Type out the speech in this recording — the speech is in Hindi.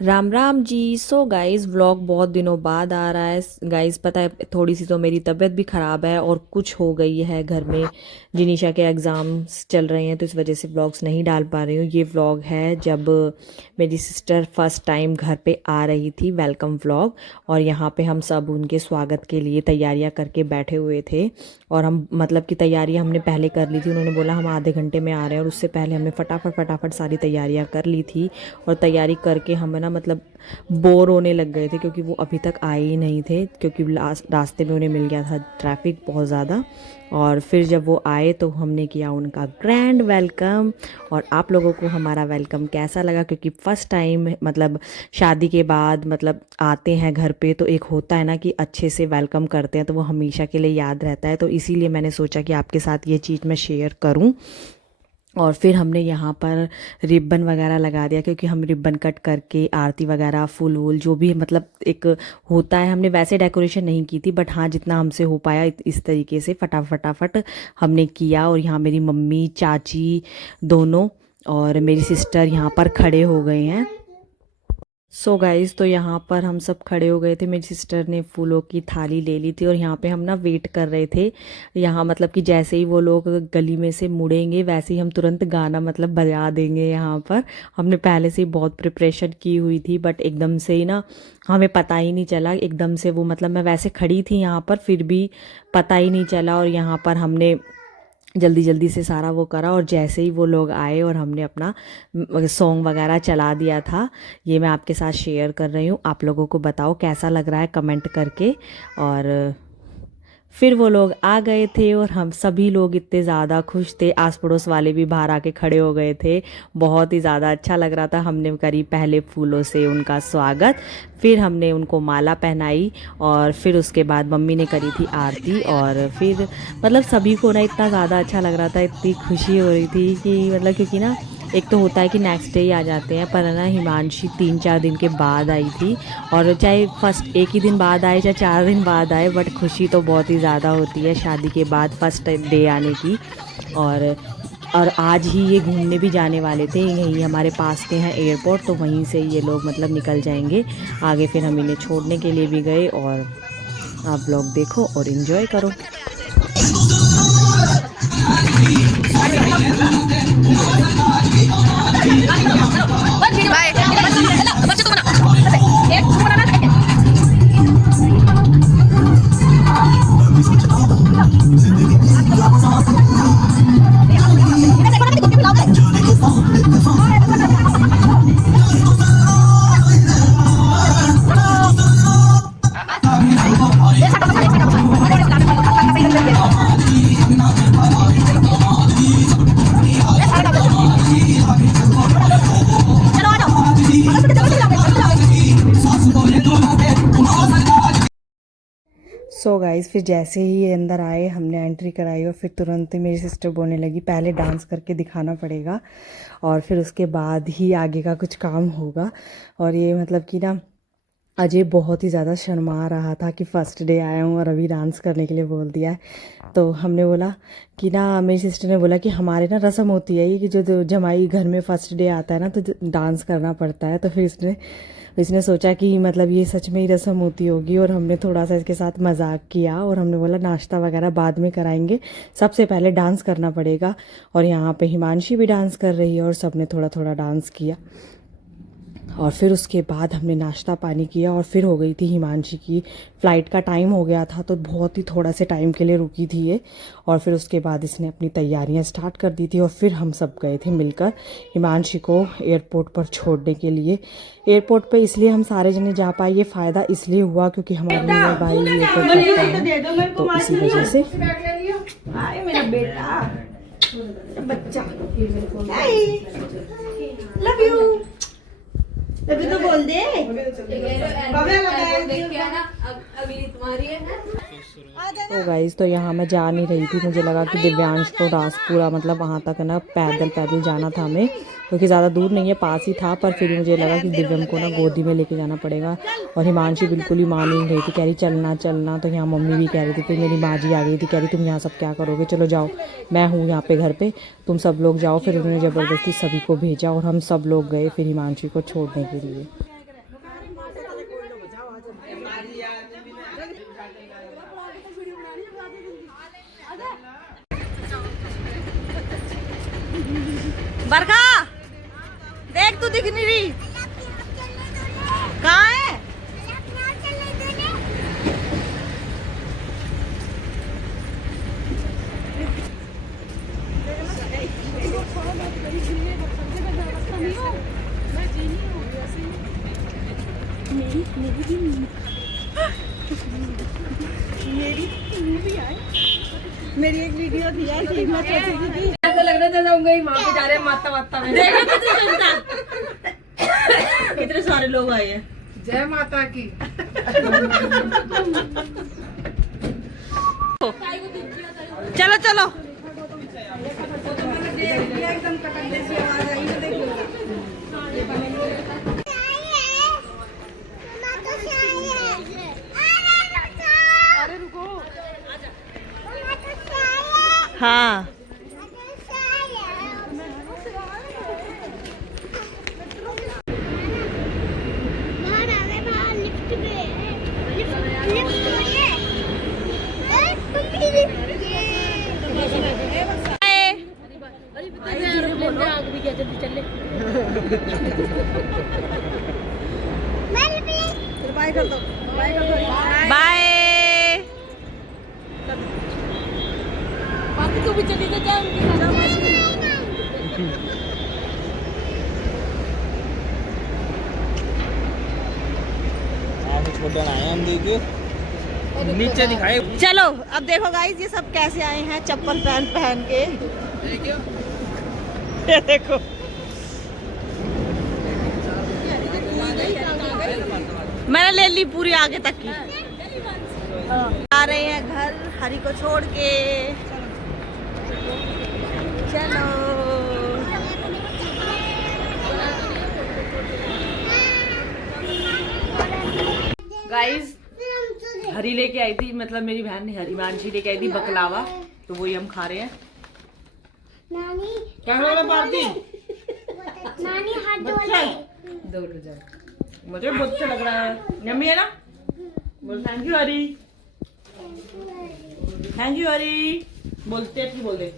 Ram Ram ji. So guys, vlog बहुत दिनों बाद आ रहा है। गाइस पता है, थोड़ी सी तो मेरी तबीयत भी ख़राब है और कुछ हो गई है घर में। जिनिशा के एग्ज़ाम्स चल रहे हैं तो इस वजह से व्लॉग्स नहीं डाल पा रही हूँ। ये व्लॉग है जब मेरी सिस्टर फर्स्ट टाइम घर पे आ रही थी, वेलकम व्लॉग। और यहाँ पे हम सब उनके स्वागत के लिए तैयारियाँ करके बैठे हुए थे। और हम मतलब कि तैयारियाँ हमने पहले कर ली थी। उन्होंने बोला हम आधे घंटे में आ रहे हैं और उससे पहले हमने फटाफट फटाफट सारी तैयारियाँ कर ली थी। और तैयारी करके हम ना मतलब बोर होने लग गए थे क्योंकि वो अभी तक आए ही नहीं थे, क्योंकि रास्ते में उन्हें मिल गया था ट्रैफिक बहुत ज़्यादा। और फिर जब वो आए तो हमने किया उनका ग्रैंड वेलकम। और आप लोगों को हमारा वेलकम कैसा लगा, क्योंकि फ़र्स्ट टाइम मतलब शादी के बाद मतलब आते हैं घर पे तो एक होता है ना कि अच्छे से वेलकम करते हैं तो वो हमेशा के लिए याद रहता है। तो इसीलिए मैंने सोचा कि आपके साथ ये चीज़ मैं शेयर करूं। और फिर हमने यहाँ पर रिबन वगैरह लगा दिया, क्योंकि हम रिबन कट करके आरती वगैरह फूल वूल जो भी मतलब एक होता है, हमने वैसे डेकोरेशन नहीं की थी, बट हाँ जितना हमसे हो पाया इस तरीके से फटाफट हमने किया। और यहाँ मेरी मम्मी चाची दोनों और मेरी सिस्टर यहाँ पर खड़े हो गए हैं। सो गाइस, तो यहाँ पर हम सब खड़े हो गए थे। मेरी सिस्टर ने फूलों की थाली ले ली थी और यहाँ पे हम ना वेट कर रहे थे। यहाँ मतलब कि जैसे ही वो लोग गली में से मुड़ेंगे वैसे ही हम तुरंत गाना मतलब बजा देंगे। यहाँ पर हमने पहले से ही बहुत प्रिपरेशन की हुई थी, बट एकदम से ही ना हमें पता ही नहीं चला। एकदम से वो मतलब मैं वैसे खड़ी थी यहाँ पर, फिर भी पता ही नहीं चला। और यहाँ पर हमने जल्दी जल्दी से सारा वो करा और जैसे ही वो लोग आए और हमने अपना सॉन्ग वगैरह चला दिया था। ये मैं आपके साथ शेयर कर रही हूँ। आप लोगों को बताओ कैसा लग रहा है कमेंट करके। और फिर वो लोग आ गए थे और हम सभी लोग इतने ज़्यादा खुश थे, आस पड़ोस वाले भी बाहर आके खड़े हो गए थे। बहुत ही ज़्यादा अच्छा लग रहा था। हमने करी पहले फूलों से उनका स्वागत, फिर हमने उनको माला पहनाई और फिर उसके बाद मम्मी ने करी थी आरती। और फिर मतलब सभी को ना इतना ज़्यादा अच्छा लग रहा था, इतनी खुशी हो रही थी कि मतलब क्योंकि ना एक तो होता है कि नेक्स्ट डे ही आ जाते हैं, पर ना हिमांशी 3-4 दिन के बाद आई थी। और चाहे फर्स्ट एक ही दिन बाद आए चाहे 4 दिन बाद आए, बट खुशी तो बहुत ही ज़्यादा होती है शादी के बाद फर्स्ट डे आने की। और और आज ही ये घूमने भी जाने वाले थे, यहीं हमारे पास के हैं एयरपोर्ट, तो वहीं से ये लोग मतलब निकल जाएंगे आगे। फिर हम इन्हें छोड़ने के लिए भी गए। और आप लोग देखो और इन्जॉय करो। सो गाइस, फिर जैसे ही ये अंदर आए हमने एंट्री कराई और फिर तुरंत ही मेरी सिस्टर बोलने लगी पहले डांस करके दिखाना पड़ेगा और फिर उसके बाद ही आगे का कुछ काम होगा। और ये मतलब कि ना अजय बहुत ही ज़्यादा शर्मा रहा था कि फ़र्स्ट डे आया हूँ और अभी डांस करने के लिए बोल दिया है। तो हमने बोला कि ना, मेरी सिस्टर ने बोला कि हमारे ना रस्म होती है ये कि जो जमाई घर में फ़र्स्ट डे आता है ना तो डांस करना पड़ता है। तो फिर इसने सोचा कि मतलब ये सच में ही रस्म होती होगी और हमने थोड़ा सा इसके साथ मजाक किया और हमने बोला नाश्ता वगैरह बाद में कराएंगे, सबसे पहले डांस करना पड़ेगा। और यहाँ पे हिमांशी भी डांस कर रही है और सबने थोड़ा थोड़ा डांस किया। और फिर उसके बाद हमने नाश्ता पानी किया और फिर हो गई थी हिमांशी की फ़्लाइट का टाइम हो गया था, तो बहुत ही थोड़ा से टाइम के लिए रुकी थी ये। और फिर उसके बाद इसने अपनी तैयारियां स्टार्ट कर दी थी और फिर हम सब गए थे मिलकर हिमांशी को एयरपोर्ट पर छोड़ने के लिए। एयरपोर्ट पे इसलिए हम सारे जने जा पाए, ये फ़ायदा इसलिए हुआ क्योंकि हमारे नियर बाई एयरपोर्ट पड़ता है, तो इसी वजह से। मेरा बेटा बच्चा लव यू तभी तो बोल दे तो गाइस, तो यहाँ मैं जा नहीं रही थी, मुझे लगा कि दिव्यांश को रास पूरा मतलब वहाँ तक ना पैदल पैदल जाना था हमें, क्योंकि ज़्यादा दूर नहीं है, पास ही था, पर फिर मुझे लगा कि दिव्यम को ना गोदी में लेके जाना पड़ेगा। और हिमांशी बिल्कुल ही मान नहीं रही थी, कह रही चलना चलना। तो यहाँ मम्मी भी कह रही थी, फिर मेरी माँ जी आ गई थी, कह रही तुम यहाँ सब क्या करोगे, चलो जाओ, मैं हूँ यहाँ पे घर पे, तुम सब लोग जाओ। फिर उन्होंने ज़बरदस्ती सभी को भेजा और हम सब लोग गए फिर हिमांशी को छोड़ने के लिए। बरखा देख, तू दिख नहीं रही, कहाँ है? मेरी एक वीडियो थी यार, देखना चाहती थी, ऐसा लग रहा था जाऊंगा ही वहां पे जा रहे हैं माता वाता में। देखो कितनी जनता, कितने सारे लोग आए हैं। जय माता की। चलो चलो, हाँ बाय। तू भी चली जा नीचे दिखाए। चलो अब देखो गाइस, ये सब कैसे आए हैं चप्पल पहन पहन के। ये देखो, मैंने ले ली पूरी आगे तक की। आ रहे हैं घर हरी को छोड़ के। चलो गाइस, हरी लेके आई थी, मतलब मेरी बहन ने हरी मानसी लेके आई थी बकलावा, तो वही हम खा रहे हैं। नानी क्या हो रहा पार्टी? नानी हाथ धो ले। दौड़ जाओ, मुझे बहुत अच्छा लग रहा है, यम्मी है ना। बोल thank you Hari, thank you Hari, बोलते बोल दे।